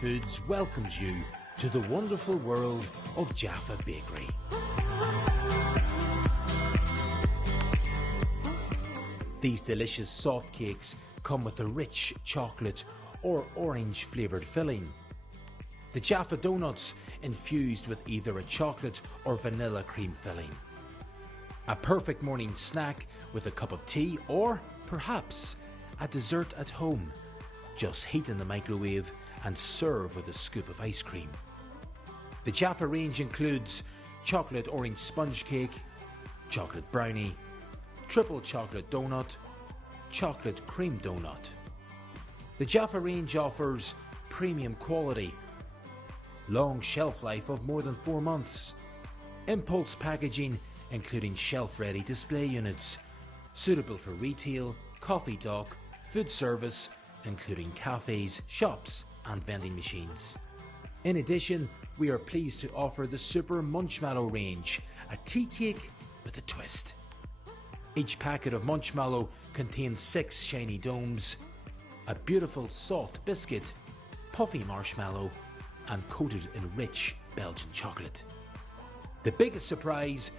Foods welcomes you to the wonderful world of Jaffa Bakery. These delicious soft cakes come with a rich chocolate or orange flavoured filling. The Jaffa donuts infused with either a chocolate or vanilla cream filling. A perfect morning snack with a cup of tea or perhaps a dessert at home. Just heat in the microwave and serve with a scoop of ice cream. The Jaffa range includes chocolate orange sponge cake, chocolate brownie, triple chocolate donut, chocolate cream donut. The Jaffa range offers premium quality, long shelf life of more than 4 months, impulse packaging including shelf-ready display units, suitable for retail, coffee dock, food service, including cafes, shops and vending machines. In addition, we are pleased to offer the Super Munchmallow range, a tea cake with a twist. Each packet of Munchmallow contains 6 shiny domes, a beautiful soft biscuit, puffy marshmallow and coated in rich Belgian chocolate. The biggest surprise,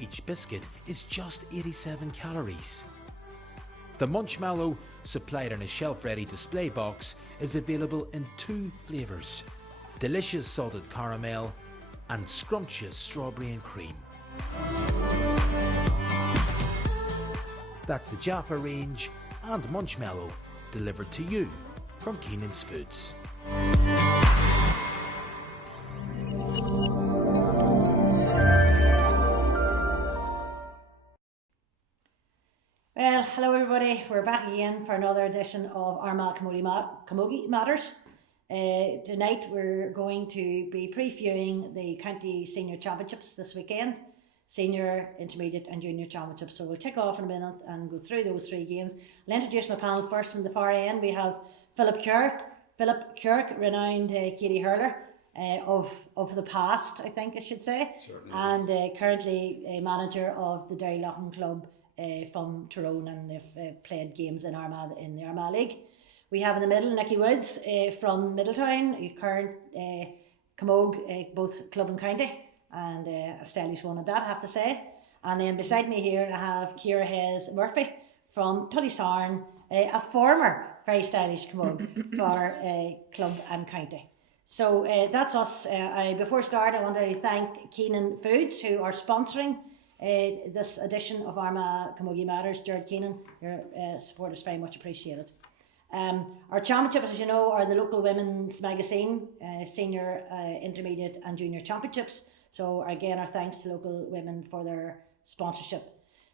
each biscuit is just 87 calories. The Munchmallow, supplied in a shelf-ready display box, is available in 2 flavours: delicious salted caramel and scrumptious strawberry and cream. That's the Jaffa range and Munchmallow, delivered to you from Keenan's Foods. Well, hello everybody, we're back again for another edition of Armagh Camogie Matters. Tonight we're going to be previewing the County Senior Championships this weekend, Senior, Intermediate and Junior Championships. So we'll kick off in a minute and go through those 3 games. I'll introduce my panel first. From the far end we have Philip Kirk, renowned Katie hurler of the past, I think I should say. Certainly. And currently a manager of the Derryloughlin Club from Tyrone, and they've played games in Armagh in the Armagh League. We have in the middle Nicky Woods from Middletown, a current Camogie, both club and county, and a stylish one at that, I have to say. And then beside me here I have Ciara Hayes Murphy from Tullysarn, a former very stylish Camogie for club and county. So that's us. Before start, I want to thank Keenan Foods, who are sponsoring this edition of Armagh Camogie Matters. Jared Keenan, your support is very much appreciated. Our championships, as you know, are the local women's magazine, Senior, Intermediate and Junior Championships. So again, our thanks to local women for their sponsorship.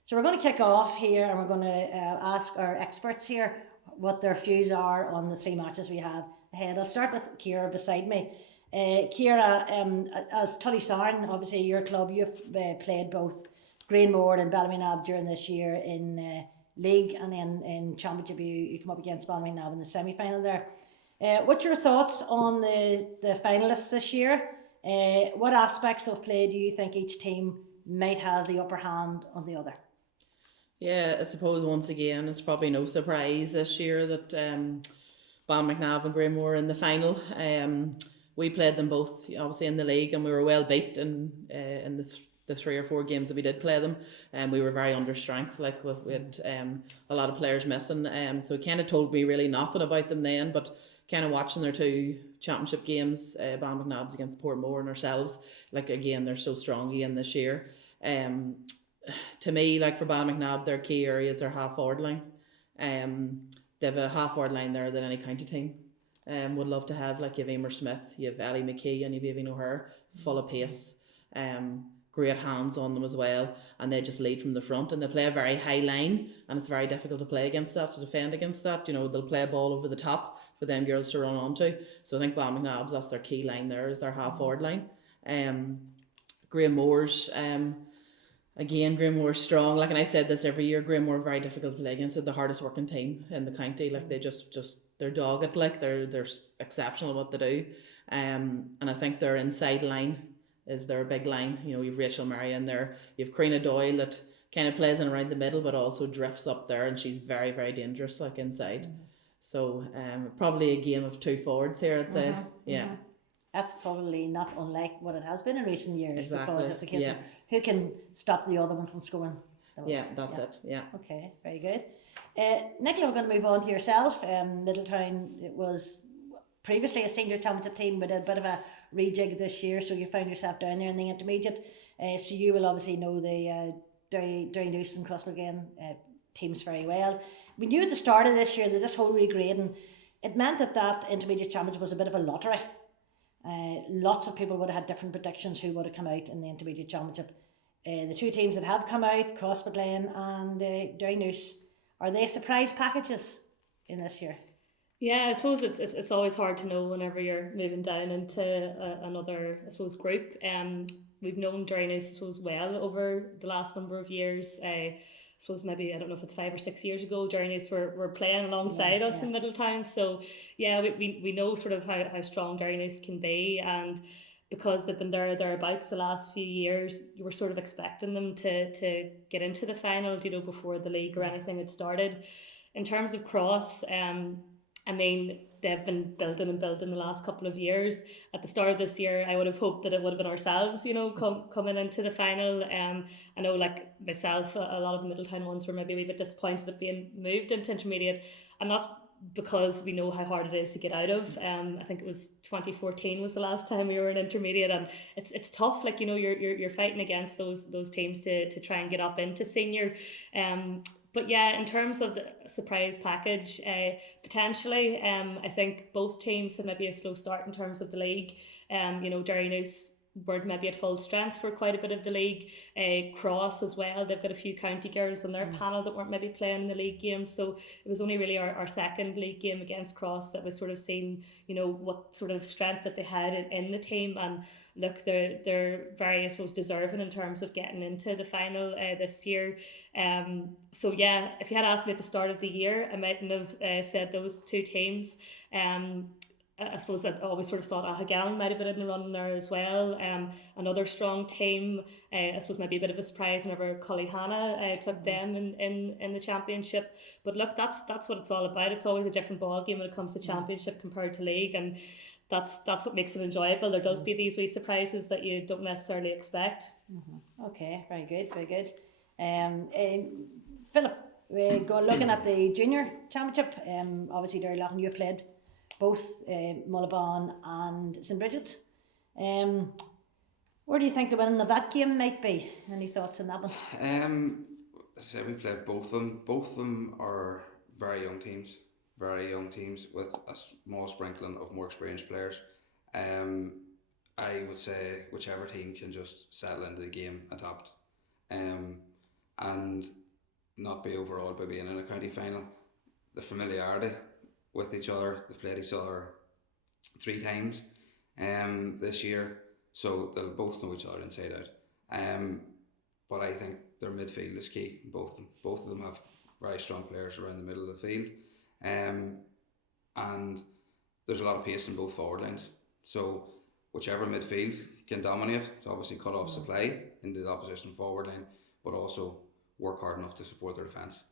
So we're going to kick off here and we're going to ask our experts here what their views are on the 3 matches we have ahead. I'll start with Ciara beside me. Ciara, as Tullysarn, obviously your club, you've played both Greenmore and Ballymeenab during this year in league, and then in championship you come up against Ballymeenab in the semi-final there. What's your thoughts on the finalists this year? What aspects of play do you think each team might have the upper hand on the other? Yeah, I suppose once again it's probably no surprise this year that Ballymeenab and Greenmore in the final. We played them both obviously in the league, and we were well beat in the 3 or 4 games that we did play them, and we were very under strength. Like we had a lot of players missing, so it kind of told me really nothing about them then. But kind of watching their 2 championship games, Ballymeenab's against Portmore and ourselves, like again they're so strong again this year. To me, like for Ballymeenab, their key areas are half forward line. They have a half forward line there than any county team would love to have. Like you have Emer Smith, you have Ellie McKee and you have Evie O'Hare, full of pace. Great hands on them as well, and they just lead from the front, and they play a very high line, and it's very difficult to play against that, to defend against that. You know, they'll play a ball over the top for them girls to run onto. So I think Ballymeenab's, that's their key line there, is their half forward line. Greenmore's, again, Greenmore's strong. Like, and I said this every year, Greenmore very difficult to play against. They're the hardest working team in the county. Like they just they're dogged. Like they're exceptional at what they do. And I think their inside line is their big line. You know, you've Rachel Murray in there, you've Carina Doyle that kind of plays in around the middle but also drifts up there, and she's very, very dangerous like inside. So probably a game of two forwards here, I'd say. Yeah. That's probably not unlike what it has been in recent years. Exactly. Because it's a case of who can stop the other one from scoring. Yeah, that's it. Yeah. Okay, very good. Nicola, we're going to move on to yourself. Middletown, it was previously a senior championship team, but a bit of a rejig this year, so you found yourself down there in the intermediate. So you will obviously know the Downhouse and Crossmaglen teams very well. We knew at the start of this year that this whole regrading, it meant that intermediate championship was a bit of a lottery. Lots of people would have had different predictions who would have come out in the intermediate championship. The two teams that have come out, Crossmaglen and Downhouse, are they surprise packages in this year? Yeah, I suppose it's always hard to know whenever you're moving down into another, I suppose, group. We've known Downhouse, I suppose, well over the last number of years. I suppose maybe, I don't know if it's 5 or 6 years ago, Downhouse were playing alongside us in Middletown. So yeah, we know sort of how strong Downhouse can be, and because they've been thereabouts the last few years, you were sort of expecting them to get into the final, before the league or anything had started. In terms of Cross, I mean, they've been building the last couple of years. At the start of this year, I would have hoped that it would have been ourselves, coming into the final. I know, like myself, a lot of the Middletown ones were maybe a wee bit disappointed at being moved into intermediate, and that's because we know how hard it is to get out of. I think it was 2014 was the last time we were in intermediate, and it's tough. Like, you're fighting against those teams to try and get up into senior. But yeah, in terms of the surprise package, potentially, I think both teams had maybe a slow start in terms of the league. Downhouse weren't maybe at full strength for quite a bit of the league. Cross as well, they've got a few county girls on their panel that weren't maybe playing in the league games, so it was only really our second league game against Cross that was sort of seeing what sort of strength that they had in the team. And look, they're very, I suppose, deserving in terms of getting into the final this year. So yeah, if you had asked me at the start of the year, I mightn't have said those two teams. I suppose I always sort of thought Armagh might have been in the run there as well. Another strong team, I suppose maybe a bit of a surprise whenever Colleyhanna took them in the championship. But look, that's what it's all about. It's always a different ball game when it comes to championship compared to league, and that's what makes it enjoyable. There does be these wee surprises that you don't necessarily expect. Okay, very good, very good. Philip, we go looking at the junior championship. Obviously, Derrylaughrin, you've played both Mullabon and St Bridget's. Where do you think the winning of that game might be? Any thoughts on that one? So we played both of them. Both of them are very young teams with a small sprinkling of more experienced players. I would say whichever team can just settle into the game adapt, and not be overawed by being in a county final. The familiarity with each other, they've played each other 3 times this year, so they'll both know each other inside out. But I think their midfield is key. Both of them have very strong players around the middle of the field, and there's a lot of pace in both forward lines. So whichever midfield can dominate, it's obviously cut off supply into the opposition forward line, but also work hard enough to support their defence.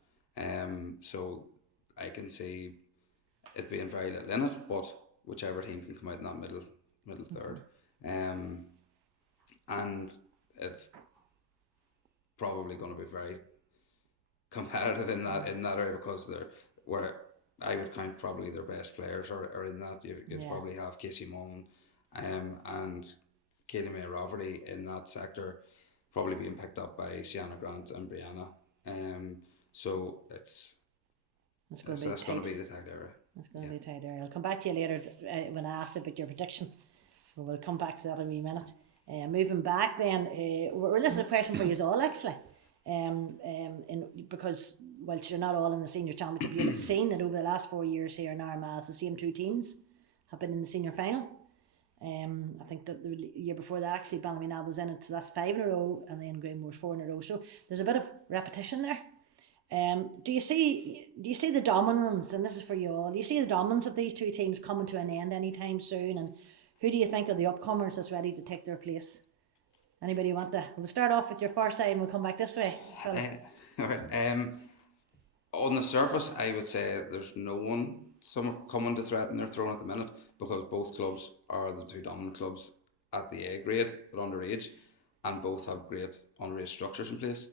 So I can see it being very little in it, but whichever team can come out in that middle third, and it's probably going to be very competitive in that area, because they're where I would count probably their best players are in that. You'd probably have Casey Mullen and Kaylee May Rafferty in that sector, probably being picked up by Sienna Grant and Brianna. So that's going to be the tag area. It's going to be a tight area. I'll come back to you later when I asked about your prediction. So we'll come back to that in a wee minute. Moving back then, this is a question for you all actually. Because whilst you're not all in the senior championship, you'll have seen that over the last 4 years here in Armagh, the same 2 teams have been in the senior final. I think that the year before that actually Ballymena was in it, so that's 5 in a row, and then Greenmore's 4 in a row. So there's a bit of repetition there. Do you see the dominance, and this is for you all, do you see the dominance of these 2 teams coming to an end anytime soon, and who do you think are the upcomers that's ready to take their place? Anybody want to? We'll start off with your far side and we'll come back this way. Alright. On the surface, I would say there's no one some are coming to threaten their throne at the minute because both clubs are the two dominant clubs at the A grade at underage, and both have great underage structures in place.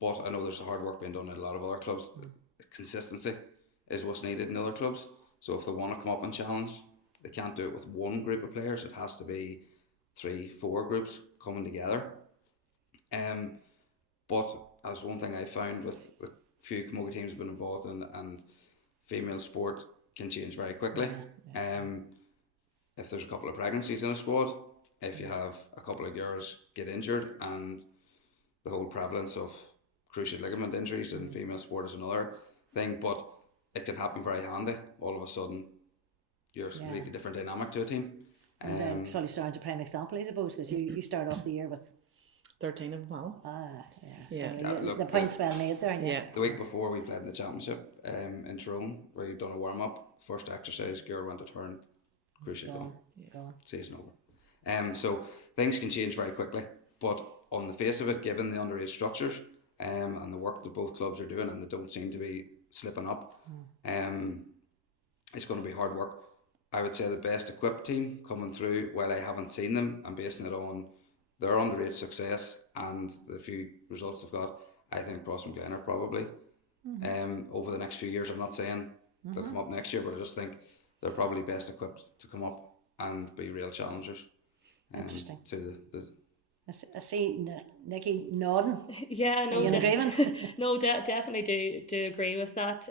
But I know there's hard work being done at a lot of other clubs. Consistency is what's needed in other clubs. So if they want to come up and challenge, they can't do it with one group of players. It has to be 3-4 groups coming together. But as one thing I found with the few camogie teams have been involved in, and female sport can change very quickly. If there's a couple of pregnancies in a squad, if you have a couple of girls get injured, and the whole prevalence of cruciate ligament injuries in female sport is another thing, but it can happen very handy. All of a sudden, you're a completely different dynamic to a team. And then Sully Starnes a prime example, I suppose, because you start off the year with 13 of the panel. So the points well made there. Yeah. The week before we played in the championship in Tyrone, where you'd done a warm up, first exercise, girl went to turn, cruciate gone. Season over. So things can change very quickly, but on the face of it, given the underage structures and the work that both clubs are doing, and they don't seem to be slipping up, it's going to be hard work. I would say the best equipped team coming through, while I haven't seen them, I'm basing it on their underage success and the few results they've got. I think Cross and Glen are probably over the next few years. I'm not saying they'll come up next year, but I just think they're probably best equipped to come up and be real challengers. Interesting. To the I see Nikki nodding. Yeah, no, in agreement. No, definitely do agree with that.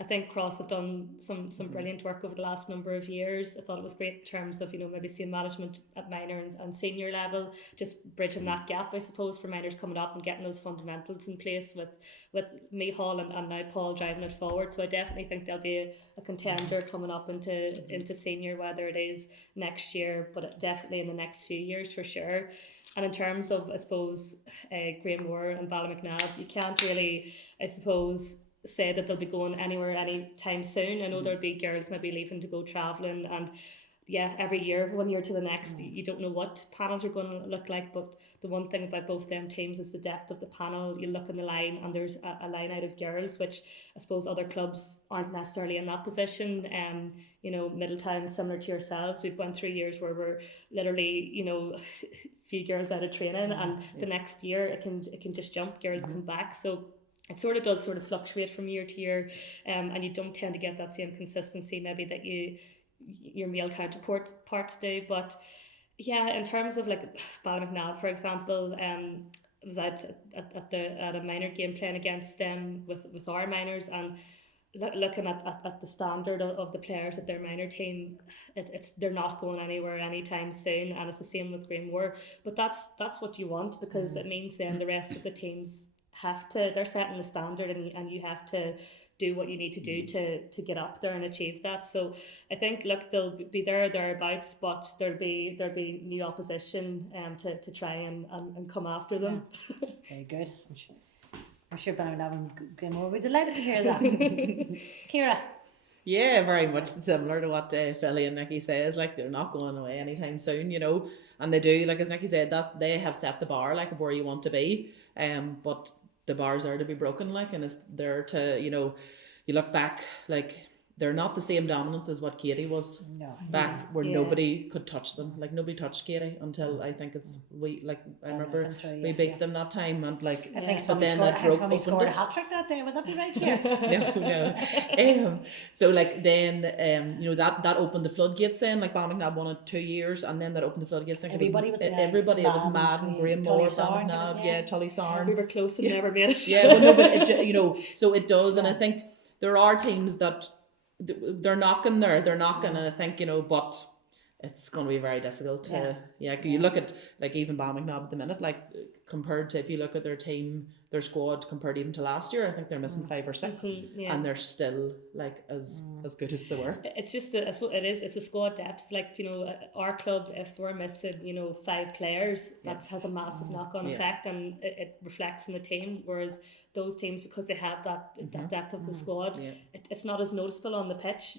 I think Cross have done some brilliant work over the last number of years. I thought it was great in terms of, maybe seeing management at minor and senior level, just bridging that gap, I suppose, for minors coming up and getting those fundamentals in place with Mihal and now Paul driving it forward. So I definitely think there'll be a contender coming up into senior, whether it is next year, but definitely in the next few years for sure. And in terms of, I suppose, Greenmore and Ballymacnabb, you can't really, I suppose, say that they'll be going anywhere anytime soon. I know there'll be girls maybe leaving to go travelling, and every year, one year to the next, you don't know what panels are going to look like, but the one thing about both them teams is the depth of the panel. You look in the line and there's a line out of girls, which I suppose other clubs aren't necessarily in that position. Middletown, similar to yourselves, we've gone through years where we're literally, few girls out of training, and the next year it can just jump, girls come back. So it does fluctuate from year to year, and you don't tend to get that same consistency maybe that your male counterparts do. But in terms of like Ballymacnabb, for example, I was out at a minor game playing against them with our minors, and looking at the standard of the players at their minor team, they're not going anywhere anytime soon, and it's the same with Greenmore. But that's what you want, because it means then the rest of the teams they're setting the standard, and you have to do what you need to do to get up there and achieve that. So I think they'll be thereabouts, but there'll be new opposition to try and come after them. Very good. I'm sure Ballymacnabb and Greenmore will be delighted to hear that. Ciara. Yeah, very much similar to what Philly and Nikki says. Like, they're not going away anytime soon, and they do, like as Nikki said, that they have set the bar of where you want to be. But the bars are to be broken, and it's there to, you look back, they're not the same dominance as what Katie was back where nobody could touch them. Nobody touched Katie until I think I remember we beat them that time, and I think somebody scored a hat-trick that day. Would that be right here? No. So then that opened the floodgates. Then Ballymacnabb won it 2 years, and then that opened the floodgates. Everybody was mad and Greenmore, Ballymacnabb, Tullysarn. We were close and never made it. Yeah, well, no, but so it does, and I think there are teams that they're knocking, and I think, but it's going to be very difficult to, you look at even Ballymacnabb at the minute, compared to, if you look at their team, their squad compared even to last year, I think they're missing 5 or 6, and they're still as good as they were. It's just it's a squad depth. Our club, if we're missing 5 players, that has a massive knock-on effect, and it reflects in the team, whereas those teams, because they have that depth of the squad, it's not as noticeable on the pitch,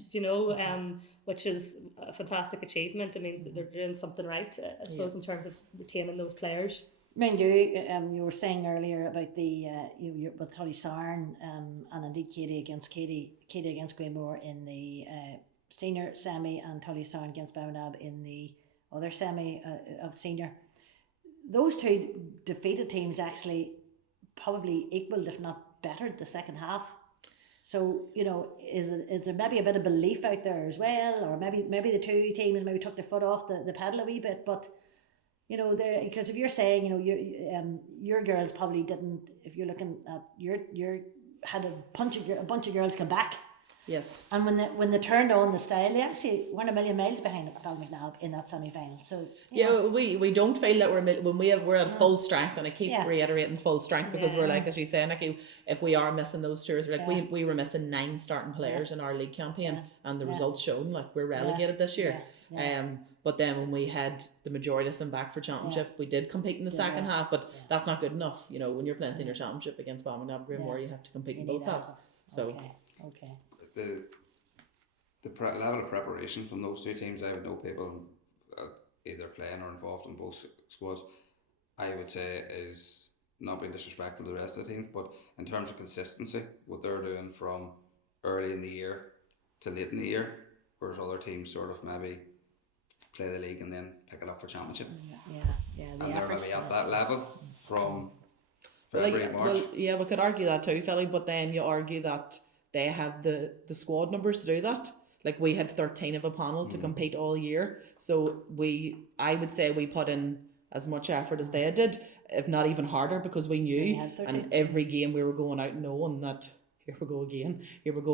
which is a fantastic achievement. It means that they're doing something right, I suppose, in terms of retaining those players. Mind you, you were saying earlier about the you with Tully Sarn and indeed Katie against Greenmore in the senior semi, and Tully Sarn against Bamnab in the other semi of senior. Those two defeated teams actually probably equalled, if not bettered, the second half. So, you know, is there maybe a bit of belief out there as well, or maybe the two teams maybe took their foot off the pedal a wee bit, but you know, there, because if you're saying, you know, your girls probably didn't, if you're looking at your had a bunch of girls come back. Yes. And when they turned on the style, they actually weren't a million miles behind Ballymacnab in that semi-final. So we don't feel that we're at full strength, and I keep reiterating full strength because we're like, as you say, like if we are missing those tours, like we were missing 9 starting players in our league campaign, and the results shown, like we're relegated this year. But then when we had the majority of them back for championship, we did compete in the second half, but that's not good enough. You know, when you're playing senior championship against Ballymacnab Greenmore, you have to compete in both halves. So the level of preparation from those two teams, I would know people either playing or involved in both squads, I would say is not being disrespectful to the rest of the teams, but in terms of consistency, what they're doing from early in the year to late in the year, whereas other teams sort of maybe play the league and then pick it up for championship. And they're maybe at that level from February, March. Well, yeah, we could argue that too, Philly, but then you argue that they have the squad numbers to do that. Like we had 13 of a panel to compete all year. So I would say we put in as much effort as they did, if not even harder, because we knew, and every game we were going out knowing that here we go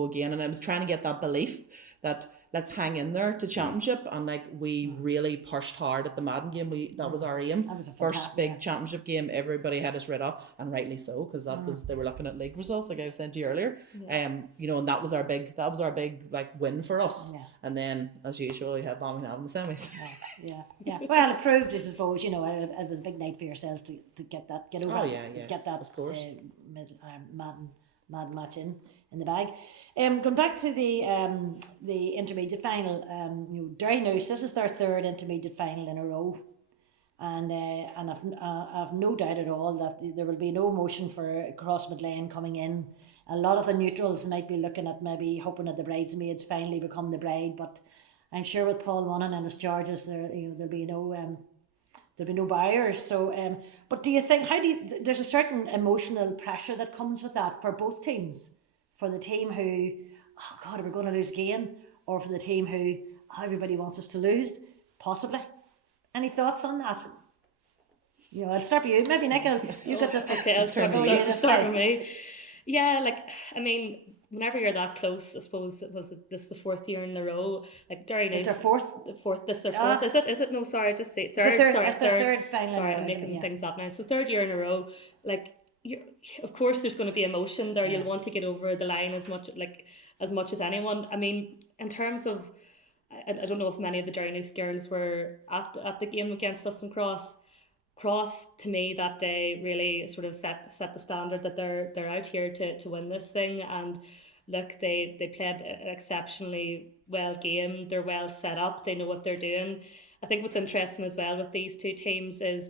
again. And I was trying to get that belief that let's hang in there to championship, and like we really pushed hard at the Madden game. That was our aim. That was a first big championship game. Everybody had us read off, and rightly so, because that was, they were looking at league results, like I was saying to you earlier. You know, and that was our big like win for us. And then as usual, we had Ballymacnab in the semis. Well, it proved, I suppose, you know, it was a big night for yourselves to get over get that of course. Madden match in the bag. Going back to the intermediate final, you know, Derrynouse, this is their third intermediate final in a row, and I've no doubt at all that there will be no motion for Cross Midlane coming in. A lot of the neutrals might be looking at maybe hoping that the bridesmaids finally become the bride, but I'm sure with Paul Monaghan and his charges, there'll be no barriers. So, but do you think, there's a certain emotional pressure that comes with that for both teams, for the team who, oh God, we're going to lose again, or for the team who, oh, everybody wants us to lose, possibly. Any thoughts on that? You know, I'll start with you. Maybe Nick, you got this. Okay, I'll start with me. Yeah, like, I mean, whenever you're that close, I suppose this the fourth year in a row. Like Derrynouse, is their fourth? This is their fourth. Is it? No, sorry, just say third. It's their third final. Sorry, I'm making things up now. So third year in a row. Like, of course, there's going to be emotion there. You'll want to get over the line as much as anyone. I mean, in terms of, I don't know if many of the Derrynouse girls were at the game against us in Cross. Cross, to me, that day really sort of set the standard that they're out here to win this thing. And look, they played an exceptionally well game. They're well set up. They know what they're doing. I think what's interesting as well with these two teams is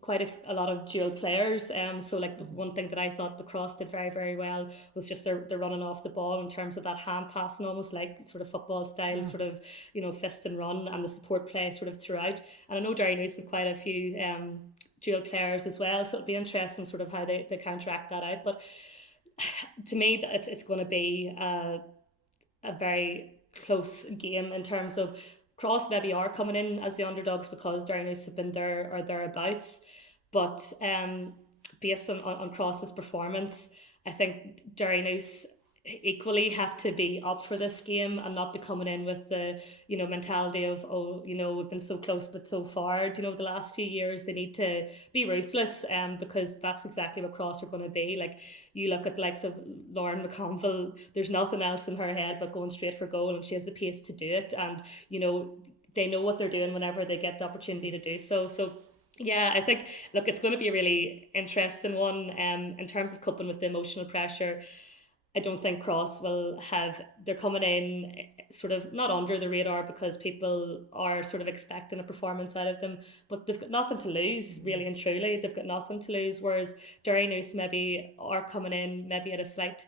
quite a lot of dual players. So like the one thing that I thought the Cross did very, very well was just they're running off the ball in terms of that hand passing, almost like sort of football style, sort of, you know, fist and run, and the support play sort of throughout. And I know Derrynouse have quite a few dual players as well, so it'll be interesting sort of how they counteract that out. But to me, it's going to be a very close game in terms of Cross maybe are coming in as the underdogs because Derrynouse have been there or thereabouts, but based on Cross's performance, I think Derrynouse equally have to be up for this game and not be coming in with the, you know, mentality of, oh, you know, we've been so close but so far. You know, the last few years they need to be ruthless, because that's exactly what Cross are going to be. Like, you look at the likes of Lauren McConville, there's nothing else in her head but going straight for goal, and she has the pace to do it, and, you know, they know what they're doing whenever they get the opportunity to do so. So yeah, I think, look, it's going to be a really interesting one in terms of coping with the emotional pressure. I don't think Cross will have, they're coming in sort of not under the radar because people are sort of expecting a performance out of them, but they've got nothing to lose, really and truly. They've got nothing to lose, whereas Derrynoose maybe are coming in maybe at a slight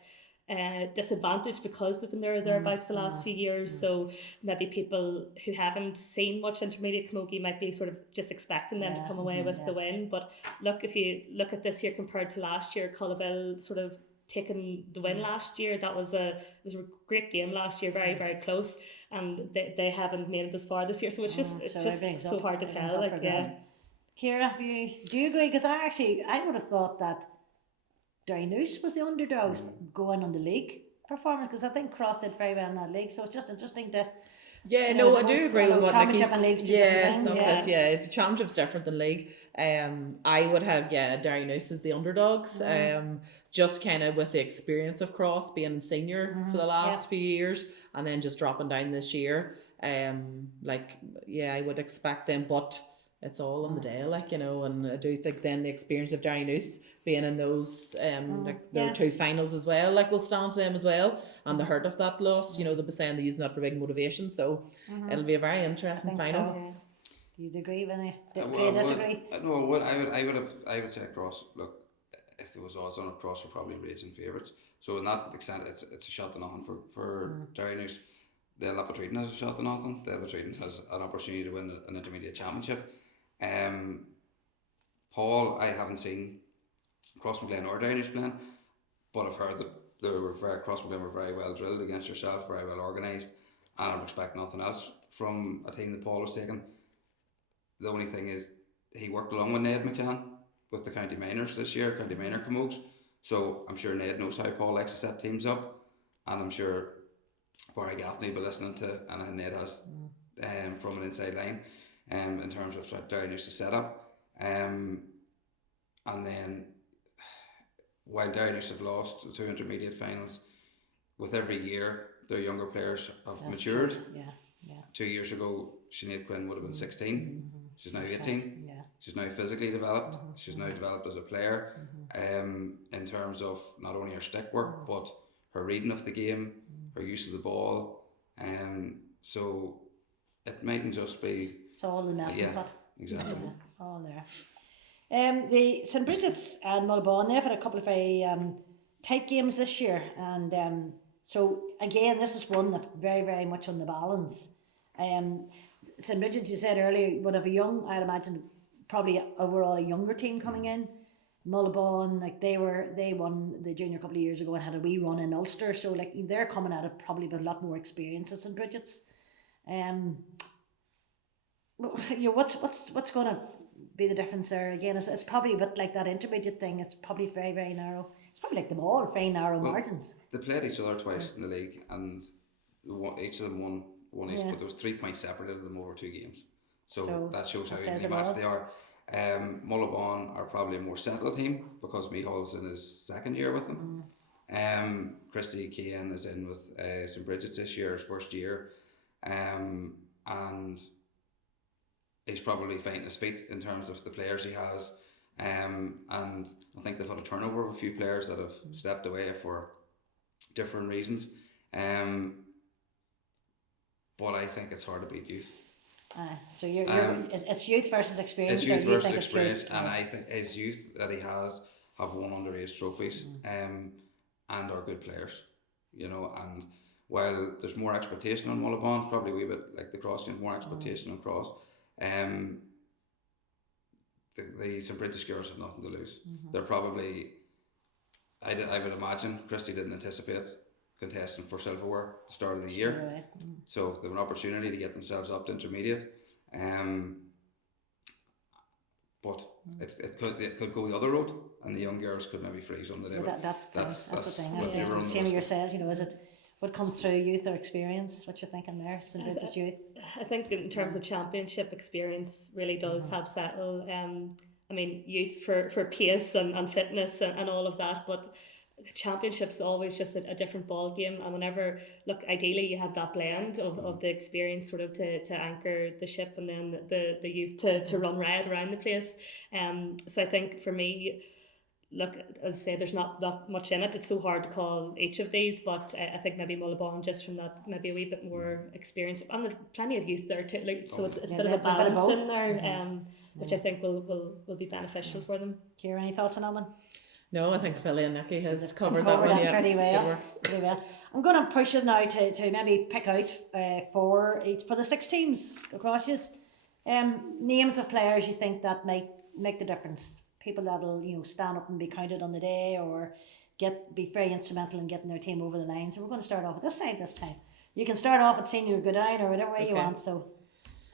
disadvantage because they've been thereabouts the last few years. So maybe people who haven't seen much intermediate camogie might be sort of just expecting them to come away with the win. But look, if you look at this year compared to last year, Cullaville sort of taken the win last year. It was a great game last year, very, very close, and they haven't made it as far this year. So it's just so hard to tell. Like, yeah. Ciara, do you agree? Because I would have thought that Derrynoose was the underdogs going on the league performance, because I think Cross did very well in that league. So it's just interesting to. Yeah, no, I do agree with what Championship and league's two different things. That's it. Yeah, the championship's different than league. I would have Derrynoose as the underdogs. Just kind of with the experience of Cross being senior for the last few years, and then just dropping down this year. I would expect them, but it's all on the day, and I do think then the experience of Derrynoose being in those their two finals as well, will stand to them as well, and the hurt of that loss, they'll be saying they're using that for big motivation, so it'll be a very interesting final. So. You'd agree, Vinny? Do you disagree? No, I would say Cross. Look, if there was odds on it, Cross are probably raging favourites. So in that extent, it's a shot to nothing for Derrynoose. They'll not be treating it as a shot to nothing. They'll be treating it as an opportunity to win an intermediate championship. Paul, I haven't seen Crossmaglen or Derrynoose playing, but I've heard that Crossmaglen were very well drilled against yourself, very well organised, and I would expect nothing else from a team that Paul was taking. The only thing is, he worked along with Ned McCann with the County Minors this year, County Minor Camogues. So I'm sure Ned knows how Paul likes to set teams up, and I'm sure Barry Gaffney will be listening to anything Ned has from an inside line in terms of Derrynoose's setup. And then, while Derrynoose have lost the two intermediate finals, with every year their younger players have matured. True. Yeah. 2 years ago, Sinead Quinn would have been 16. She's now 18. Yeah. She's now physically developed. She's now developed as a player, in terms of not only her stick work, but her reading of the game, her use of the ball. So it mightn't just be. It's all the melting pot. Exactly. Yeah, all there. The St Bridget's and Mullabone, they've had a couple of very tight games this year, and so again, this is one that's very, very much on the balance. St Bridget's, you said earlier, would have a young, I'd imagine, probably overall a younger team coming in. Mullabone, they won the junior a couple of years ago and had a wee run in Ulster, so they're coming at it probably with a lot more experience than St Bridget's. What's going to be the difference there? Again, it's probably a bit like that intermediate thing. It's probably very, very narrow. It's probably like them all, very narrow margins. They played each other twice in the league, and each of them won each, but there was 3 points separated them over 2 games. So that shows how evenly matched they are. Mullabone are probably a more settled team because Mihall's in his second year with them. Christy Keane is in with St Bridget's this year, his first year, and he's probably finding his feet in terms of the players he has. And I think they've had a turnover of a few players that have stepped away for different reasons. But I think it's hard to beat youth. So it's youth versus experience. It's youth versus experience, and I think his youth that he has have won underage trophies, and are good players, And while there's more expectation on Mullabone, probably a wee bit like the Cross team, more expectation on Cross. The St Bridget's girls have nothing to lose. They're probably, I would imagine, Christy didn't anticipate contesting for silverware at the start of the year, so they have an opportunity to get themselves up to intermediate. But it could go the other road, and the young girls could maybe freeze on the day. That's the thing. Senior says, is it what comes through youth or experience? What you're thinking there, St Bridget's youth? I think in terms of championship experience, really does help settle. Youth for pace and fitness and all of that, but championship's always just a different ball game. And whenever, ideally you have that blend of the experience sort of to anchor the ship, and then the youth to run riot around the place. So I think for me, look, as I say, there's not much in it. It's so hard to call each of these, but I think maybe Mullabon, just from that, maybe a wee bit more experience, and there's plenty of youth there too. Like, so it's a bit of a balance in there, which I think will be beneficial for them. Kira, any thoughts on that one? No, I think Philly and Nikki has covered that one pretty well. Pretty well. I'm going to push us now to maybe pick out for the 6 teams across you. Names of players you think that might make the difference. People that'll stand up and be counted on the day, or be very instrumental in getting their team over the line. So we're going to start off at this side this time. You can start off at senior go down or whatever way you want. So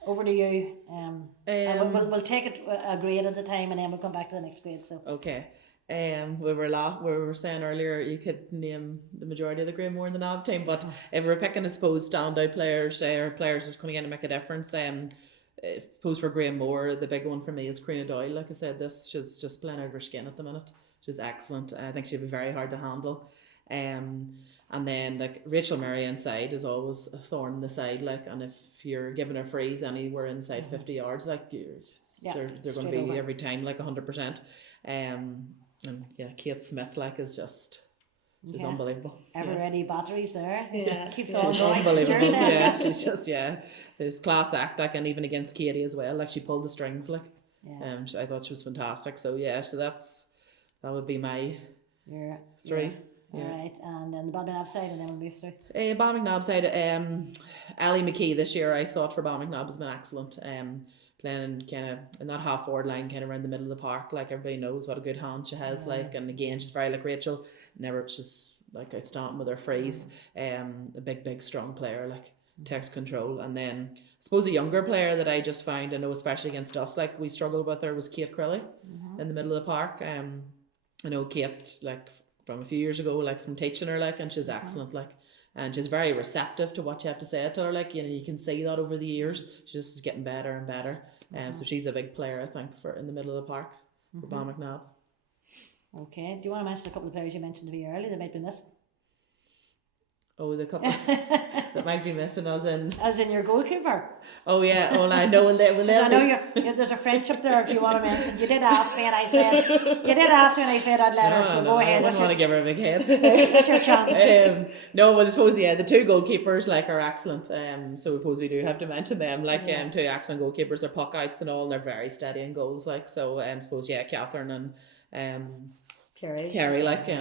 over to you. And we'll take it a grade at a time, and then we'll come back to the next grade. So okay. We were saying earlier you could name the majority of the Greenmore in the Knob team, but if we're picking, I suppose, standout players or players who's coming in to make a difference, I suppose for Greenmore, the big one for me is Creena Doyle. Like I said, she's just playing out of her skin at the minute. She's excellent. I think she'll be very hard to handle. And then like Rachel Murray inside is always a thorn in the side. Like, and if you're giving her frees anywhere inside 50 yards, like they're going to be over every time like 100%. And yeah, Kate Smith is she's unbelievable. Ever ready batteries there. Yeah, keeps on she's going. unbelievable. Yeah, she's just there's class act, and even against Katie as well. Like, she pulled the strings. I thought she was fantastic. So that would be my 3. Yeah. Alright, and then the Balmacnob side, and then we'll move through. Balmacnob side, Ali McKee this year, I thought, for Balmacnob has been excellent. Playing kind of in that half forward line, kind of around the middle of the park. Like, everybody knows what a good hand she has. And again, she's very like Rachel. She's like outstanding with her frees. A big strong player, takes control. And then I suppose a younger player that I just found, I know especially against us, we struggled with her, was Kate Crilly in the middle of the park. I know Kate from a few years ago, from teaching her, and she's excellent. And she's very receptive to what you have to say to her. You can see that over the years. She just is getting better and better. So she's a big player, I think, for in the middle of the park for Balmacnob. Okay. Do you want to mention a couple of players you mentioned to me earlier that might be missing? Oh, the couple that might be missing, as in your goalkeeper. Oh yeah, well I know. I know there's a friendship there. If you want to mention, you did ask me, and I said I'd let her. So go ahead. I don't want to give her a big head. That's your chance. No, well I suppose the 2 goalkeepers are excellent. So I suppose we do have to mention them. 2 excellent goalkeepers. They're puck outs and all, and they're very steady in goals. So I suppose Catherine and Kerry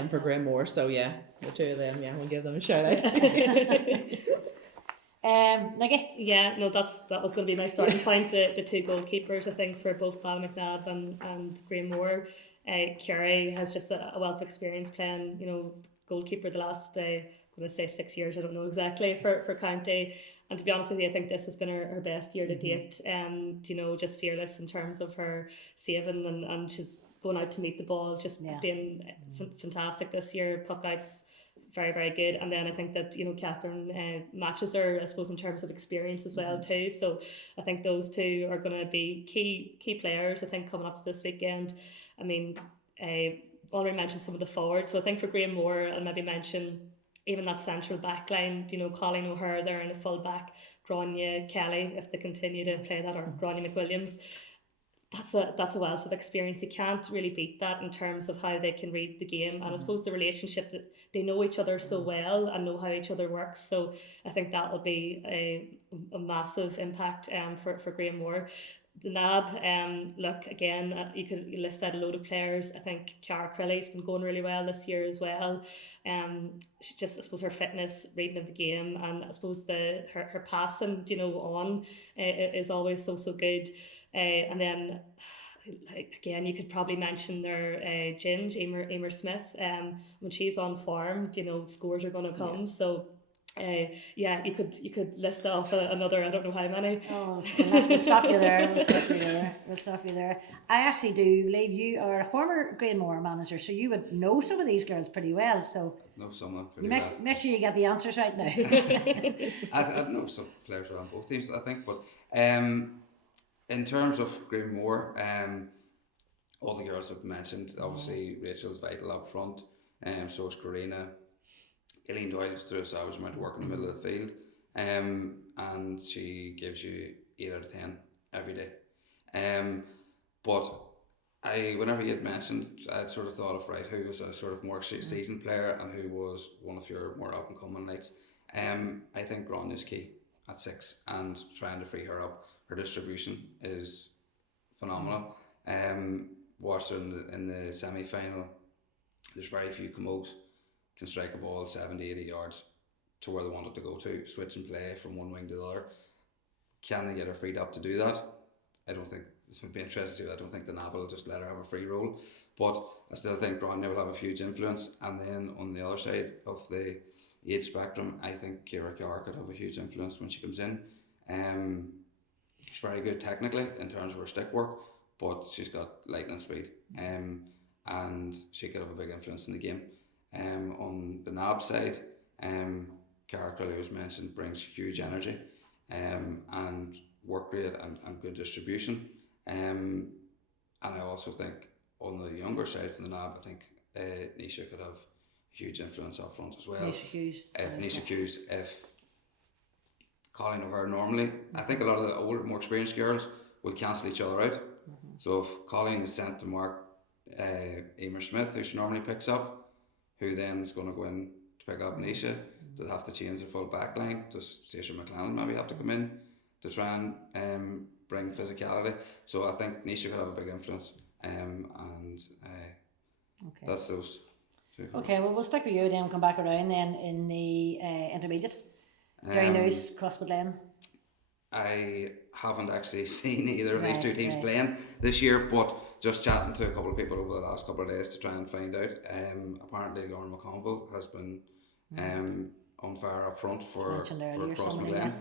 for Greenmore. So the 2 of them, we'll give them a shout out. Nikki? Yeah, no, that was going to be my starting point. The 2 goalkeepers, I think, for both Balmacnob and Greenmore. Kerry has just a wealth of experience playing, goalkeeper the last, I'm going to say 6 years, I don't know exactly, for County. And to be honest with you, I think this has been her best year to date. Just fearless in terms of her saving, and she's going out to meet the ball, just being fantastic this year. Puck outs, very, very good. And then I think that, Catherine matches her, I suppose, in terms of experience as well too. So I think those 2 are going to be key players, I think, coming up to this weekend. I mean, already mentioned some of the forwards. So I think for Greenmore, I'll maybe mention even that central back line, Colleen O'Hare there in a full back, Grania Kelly, if they continue to play that, or Grania McWilliams. That's a wealth of experience. You can't really beat that in terms of how they can read the game, and I suppose the relationship that they know each other so well and know how each other works. So I think that will be a massive impact for Greenmore. The NAB, look again, you could list out a load of players. I think Cara Crilly's been going really well this year as well. She just, I suppose, her fitness, reading of the game, and I suppose her passing, on is always so good. And then again, you could probably mention their Ginge, Emer Smith. When she's on form, scores are going to come. So you could list off another, I don't know how many. Oh, we'll stop you there. I actually do believe you are a former Greenmore manager, so you would know some of these girls pretty well. So know some pretty well. Make sure you get the answers right now. I know some players around both teams, I think, but in terms of Greenmore, all the girls have mentioned, obviously Rachel's vital up front, so is Karina. Eileen Doyle is through a savage amount of work in the middle of the field, and she gives you 8 out of 10 every day. But whenever you had mentioned, I'd sort of thought of who was a sort of more seasoned player and who was one of your more up and coming knights. I think Granya's key at 6 and trying to free her up. Her distribution is phenomenal. Watched her in the semi final. There's very few Camogues can strike a ball 70, 80 yards to where they want it to go to, switch and play from one wing to the other. Can they get her freed up to do that? I don't think. This would be interesting. I don't think the NAB will just let her have a free roll, but I still think Grania will have a huge influence. And then on the other side of the age spectrum, I think Ciara Carr could have a huge influence when she comes in. She's very good technically in terms of her stick work, but she's got lightning speed, and she could have a big influence in the game. On the NAB side, Cara Crowley was mentioned, brings huge energy, and work rate and good distribution. And I also think on the younger side from the NAB, I think Nisha could have a huge influence up front as well. Nisha Hughes, if Colleen O'Hare normally, I think a lot of the older, more experienced girls will cancel each other out. So if Colleen is sent to mark Emer Smith, who she normally picks up, who then is going to go in to pick up Nisha, they'll have to change their full back line. Does Saoirse McLennan maybe have to come in to try and bring physicality? So I think Nisha could have a big influence, and that's those two. Okay, well, we'll stick with you then and come back around then in the intermediate. Very nice, Crosswood Lane. I haven't actually seen either of these two teams playing this year, but just chatting to a couple of people over the last couple of days to try and find out. Apparently Lauren McConville has been on fire up front for Crosswood Lane.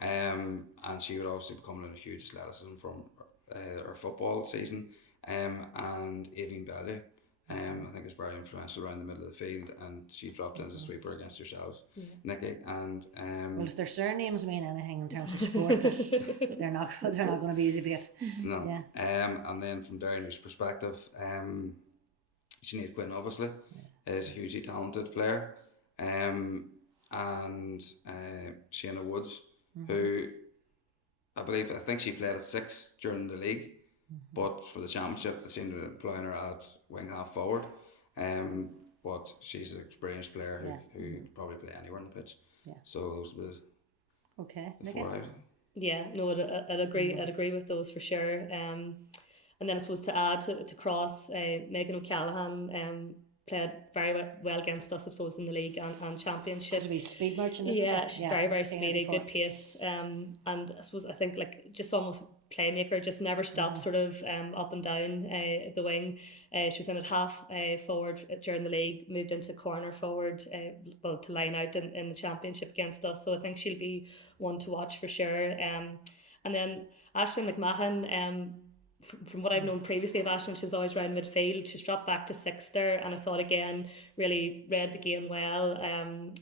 And she would obviously be coming in a huge athleticism from her football season. And Aoibhinn Bellew, I think is very influential around the middle of the field, and she dropped in as a sweeper against yourselves, Nikki. And well, if their surnames mean anything in terms of sport, they're not going to be easy to beat. No. Yeah. And then from Derry's perspective, Sinead Quinn obviously is a hugely talented player, and Shayna Woods, who I think she played at 6 during the league. But for the championship, they seem to be employing her at wing half forward. But she's an experienced player who probably play anywhere on the pitch. Yeah. So those were the 4 out. Yeah, no, I'd agree. I'd agree with those for sure. And then I suppose to add to Cross, Megan O'Callaghan played very well against us, I suppose, in the league and championship. Should be speed merchant, isn't she? She's very very speedy, good pace. And I think like just almost playmaker, just never stopped sort of up and down the wing. She was in at half forward during the league, moved into corner forward, to line out in the championship against us. So I think she'll be one to watch for sure. And then Aisling McMahon, from what I've known previously of Aisling, she was always around midfield. She's dropped back to 6 there, and I thought again really read the game well.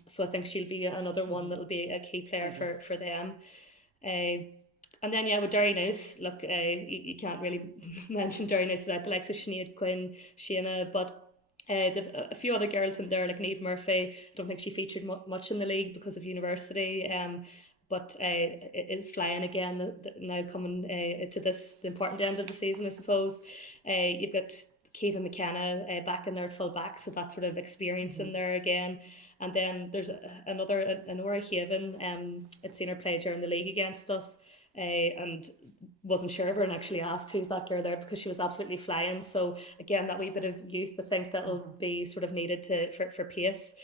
So I think she'll be another one that'll be a key player for them. And then with Derry Nice, look, you can't really mention Derry Nice without the likes of Sinead Quinn, Shayna, but a few other girls in there like Niamh Murphy. I don't think she featured much in the league because of university. But it is flying again now, coming to the important end of the season, I suppose. You've got Caoimhe McKenna back in there at full back, so that sort of experience in there again. And then there's another, Nora Haven. I'd seen her play during the league against us, and wasn't sure if everyone actually asked who's that girl there, because she was absolutely flying. So again, that wee bit of youth, I think that'll be sort of needed for pace.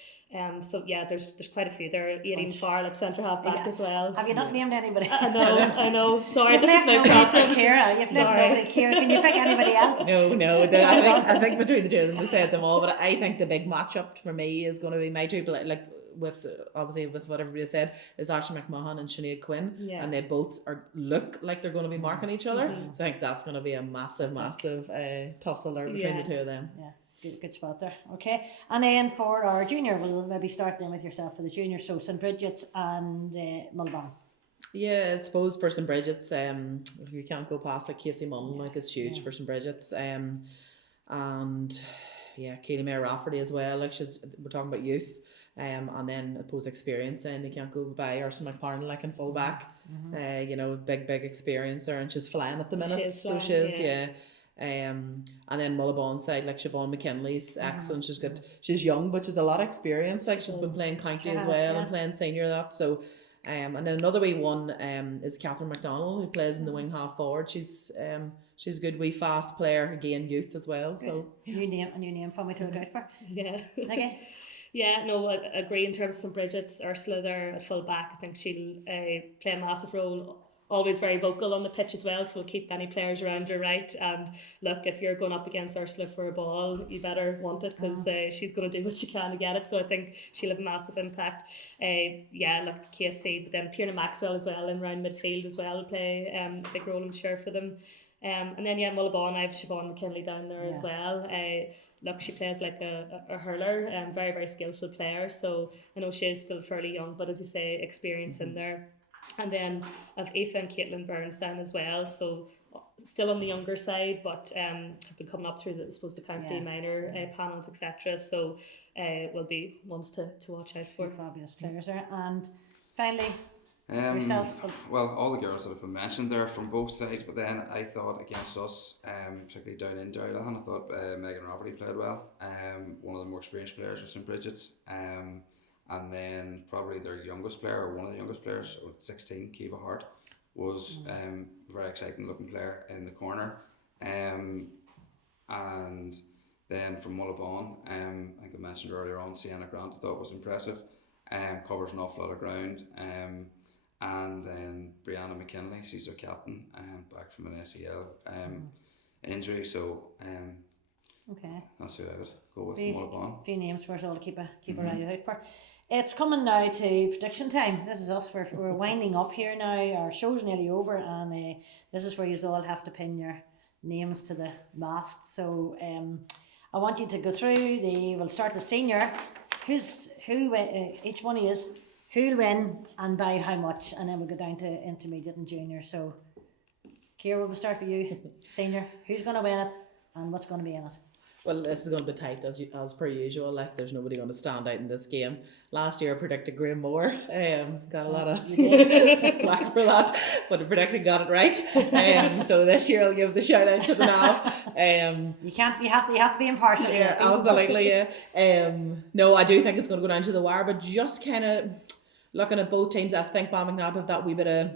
So yeah, there's quite a few there. Irene Farrell at centre half back as well. Have you not named anybody? I know. Sorry, this is my problem. Ciara. You've left nobody. Ciara, can you pick anybody else? No. I think between the two of them, they said them all. But I think the big matchup for me is going to be my two, like with obviously with what everybody said, is Aisling McMahon and Sinead Quinn, and they both look like they're going to be marking each other. So I think that's going to be a massive tussle there between the two of them. Yeah. Good spot there. Okay, and then for our junior, we'll maybe start then with yourself for the junior. So St Bridget's and Mulbann. Yeah, I suppose for St Bridget's, you can't go past like Casey Mullen, like it's huge for St Bridget's. And Katie Mayer Rafferty as well. Like we're talking about youth. And then I suppose experience, and you can't go by Ursula McFarlane like in full back. Big experience there, and she's flying at the minute. She is. And then Mullabon side, like Siobhan McKinley's excellent. She's young, but she's a lot of experience. Like she's been playing county as well and playing senior that. So, and then another wee one is Catherine McDonald, who plays in the wing half forward. She's a good wee fast player, again youth as well. Good. So a new name for me to look out for. Yeah. Okay. Yeah, no, I agree in terms of St. Bridget's. Ursula there at full back, I think she'll play a massive role. Always very vocal on the pitch as well, so we'll keep any players around her right. And look, if you're going up against Ursula for a ball, you better want it, because she's going to do what she can to get it. So I think she'll have a massive impact. Look, KSC, but then Tierna Maxwell as well in round midfield as well will play a big role, I'm sure, for them. And then Mullabon, I have Siobhan McKinley down there as well. Look, she plays like a hurler, very, very skillful player. So I know she is still fairly young, but as you say, experience in there. And then I've Aoife and Caitlin Burns down as well. So still on the younger side, but have been coming up through the county minor panels, etc. So will be ones to watch out for. Fabulous players there. And finally, yourself. Well, all the girls that have been mentioned there from both sides, but then I thought against us, particularly down in Dowlahan, I thought Megan Rafferty played well. One of the more experienced players was St. Bridget's. And then probably their youngest player, or one of the youngest players, 16, Kiva Hart, was a very exciting looking player in the corner. And then from Mullabon, I think I mentioned earlier on, Sienna Grant I thought was impressive. Covers an awful lot of ground. And then Brianna McKinley, she's their captain, back from an SEL injury. So that's who I would go with, Mullabon. A few names for us all to keep an eye out for. It's coming now to prediction time. This is us. We're winding up here now. Our show's nearly over, and this is where you all have to pin your names to the mast. So I want you to go through. We'll start with senior. Each one is who'll win and by how much, and then we'll go down to intermediate and junior. So, Ciara, we'll start with you. Senior, who's going to win it, and what's going to be in it? Well, this is going to be tight as per usual. Like, there's nobody going to stand out in this game. Last year I predicted Graham Moore. Got a lot of slack for that, but I predicted got it right. So this year I'll give the shout out to the NAV. You have to be impartial here. Yeah, absolutely. Yeah. No, I do think it's going to go down to the wire, but just kind of looking at both teams, I think Balmacnabb have that wee bit of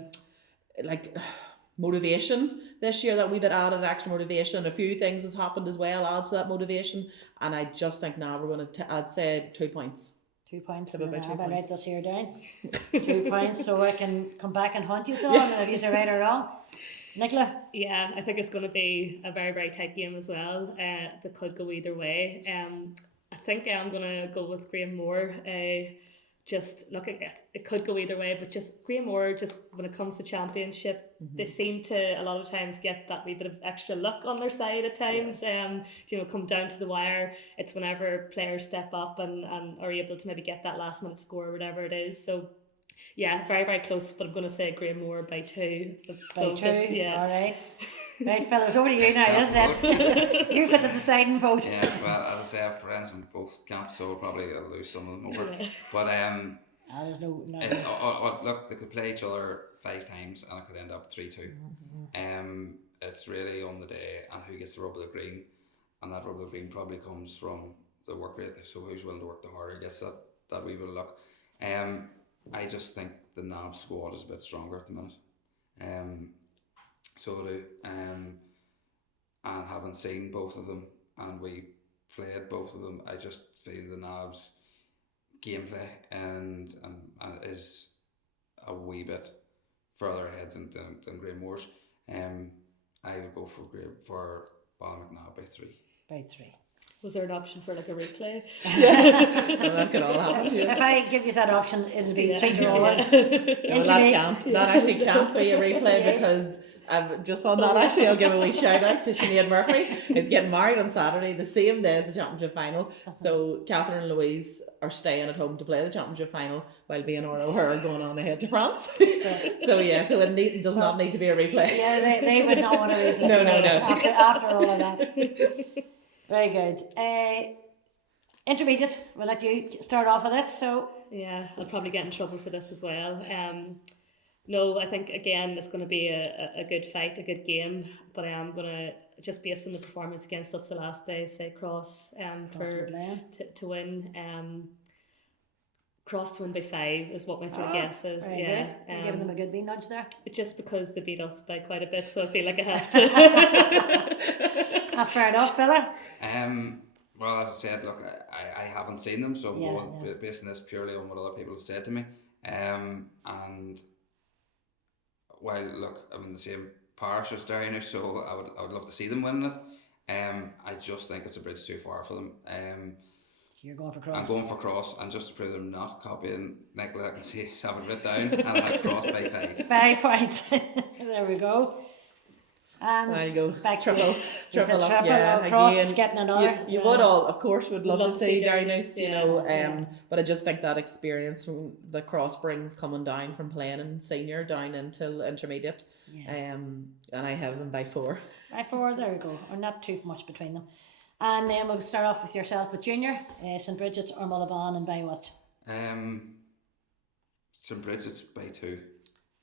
motivation this year, that wee bit added extra motivation. A few things has happened as well, adds to that motivation, and I just think now we're going to I'd say 2 points. 2 points. About 2 I'll points. write this here down. 2 points, so I can come back and hunt you all, and if you're right or wrong. Nicola? Yeah, I think it's going to be a very, very tight game as well. That could go either way. I think I'm going to go with Graham Moore. Just looking at it could go either way, but just Graham Moore, just when it comes to championship, they seem to a lot of times get that wee bit of extra luck on their side at times. Come down to the wire, it's whenever players step up and are able to maybe get that last minute score or whatever it is. So yeah, very, very close, but I'm going to say Graham Moore by 2. By 2, all right. Right, fellas, over to you now, isn't it? You've got the deciding vote. Yeah, well, as I say, I have friends in both camps, so probably I'll lose some of them over. But there's no. Look, they could play each other 5 times, and it could end up 3-2. It's really on the day and who gets the rub of the green, and that rub of the green probably comes from the work rate. So who's willing to work the harder gets that wee bit of luck. I just think the NAB squad is a bit stronger at the minute. So do, and having seen both of them, and we played both of them, I just feel the NAB's gameplay and is a wee bit further ahead than Graham Moore's. I would go for Balmacnabb by 3. By 3. Was there an option for like a replay? Well, that could all happen. If I give you that option, it'll be 3 draws. That actually can't be a replay because just on that, actually, I'll give a wee shout out to Sinead Murphy. Who's getting married on Saturday, the same day as the championship final. So Catherine and Louise are staying at home to play the championship final, while being or her going on ahead to France. So it does not need to be a replay. Yeah, they would not want to replay. No. After all of that. Very good. Intermediate, we'll let you start off with it. So yeah, I'll probably get in trouble for this as well. No, I think again it's going to be a good fight, a good game, but I am going to just based on the performance against us the last day, say Cross to win. Cross to win by 5 is what my sort of guess is. Very good. You're giving them a good wee nudge there. Just because they beat us by quite a bit, so I feel like I have to. That's fair enough, fella. Well, as I said, look, I haven't seen them, so I'm going basing this purely on what other people have said to me. And while, look, I'm in the same parish as Downers, so I would love to see them winning it. I just think it's a bridge too far for them. You're going for Cross. I'm going for Cross, and just to prove I'm not copying Nicola, I can see I have it written down, and I had Cross by 5. 5 points. There we go. And there you go. Triple up. Yeah, Cross again, is getting another. You would all, of course, would love to see Downhouse, you know. Yeah. But I just think that experience that Cross brings coming down from playing in senior down until intermediate. Yeah. And I have them by 4. By 4, there we go. Or not too much between them. And then we'll start off with yourself with junior, St Bridget's or Mullabon, and by what? St Bridget's by 2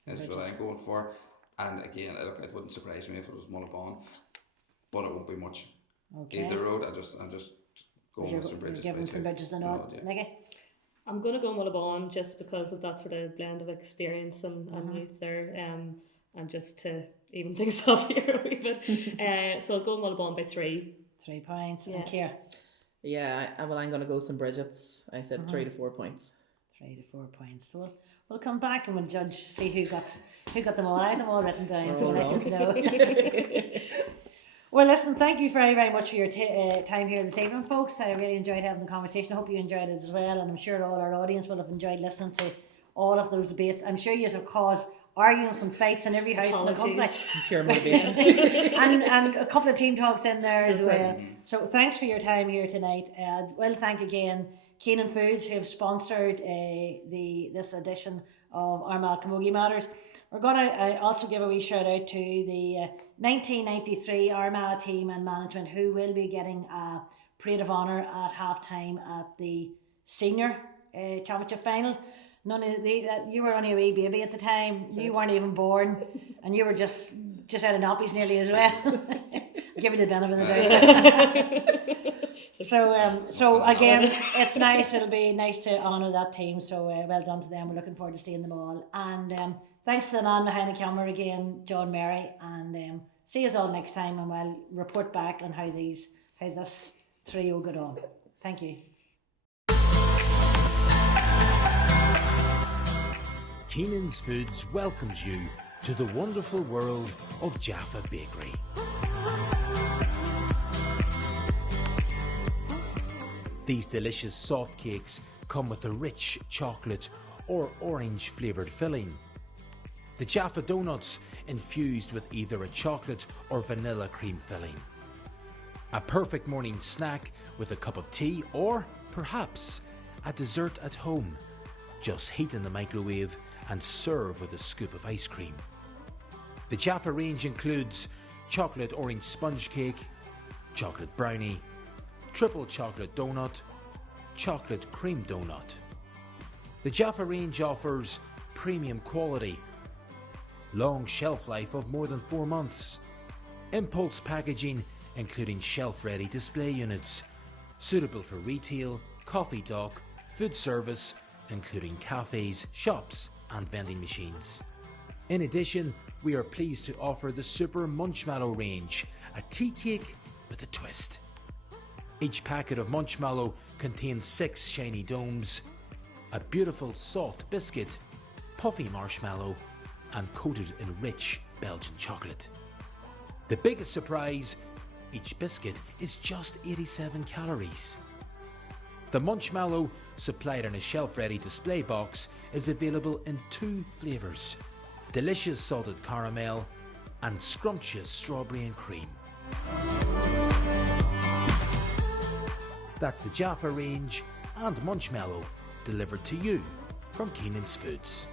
is what I'm going for. And again, look, it wouldn't surprise me if it was Mullabon, but it won't be much either road. I'm just going with St Bridget's by 2. St Bridget's a nod, Nicky? I'm going to go Mullabon just because of that sort of blend of experience and youth there, and just to even things up here a wee bit. So I'll go Mullabon by 3. 3 points. And Ciara? Yeah, well, I'm going to go St Bridget's. I said 3 to 4 points. 3 to 4 points. So we'll come back and we'll judge, see who got them all. I have them all written down, so we'll let us know. Well, listen, thank you very, very much for your time here this evening, folks. I really enjoyed having the conversation. I hope you enjoyed it as well, and I'm sure all our audience will have enjoyed listening to all of those debates. I'm sure you have caused arguing some fights in every house in the country. Pure motivation. and a couple of team talks in there as well. So thanks for your time here tonight. Well, thank again Keenan Foods, who have sponsored this edition of Armagh Camogie Matters. We're going to also give a wee shout out to the 1993 Armagh team and management, who will be getting a parade of honour at half time at the senior championship final. None of you were only a wee baby at the time. You weren't even born, and you were just out of nappies nearly as well. Give you the benefit of the doubt. So again, it's nice. It'll be nice to honour that team. So well done to them. We're looking forward to seeing them all. And thanks to the man behind the camera again, John Mary. And see us all next time, and we'll report back on how this trio got on. Thank you. Keenan's Foods welcomes you to the wonderful world of Jaffa Bakery. These delicious soft cakes come with a rich chocolate or orange flavoured filling. The Jaffa donuts infused with either a chocolate or vanilla cream filling. A perfect morning snack with a cup of tea, or perhaps a dessert at home. Just heat in the microwave and serve with a scoop of ice cream. The Jaffa range includes chocolate orange sponge cake, chocolate brownie, triple chocolate donut, chocolate cream donut. The Jaffa range offers premium quality, long shelf life of more than 4 months, impulse packaging including shelf-ready display units, suitable for retail, coffee dock, food service, including cafes, shops and vending machines. In addition, we are pleased to offer the Super Munchmallow range, a tea cake with a twist. Each packet of Munchmallow contains 6 shiny domes, a beautiful soft biscuit, puffy marshmallow and coated in rich Belgian chocolate. The biggest surprise, each biscuit is just 87 calories. The Munchmallow, supplied in a shelf-ready display box, is available in 2 flavours: delicious salted caramel and scrumptious strawberry and cream. That's the Jaffa range and Munchmallow, delivered to you from Keenan's Foods.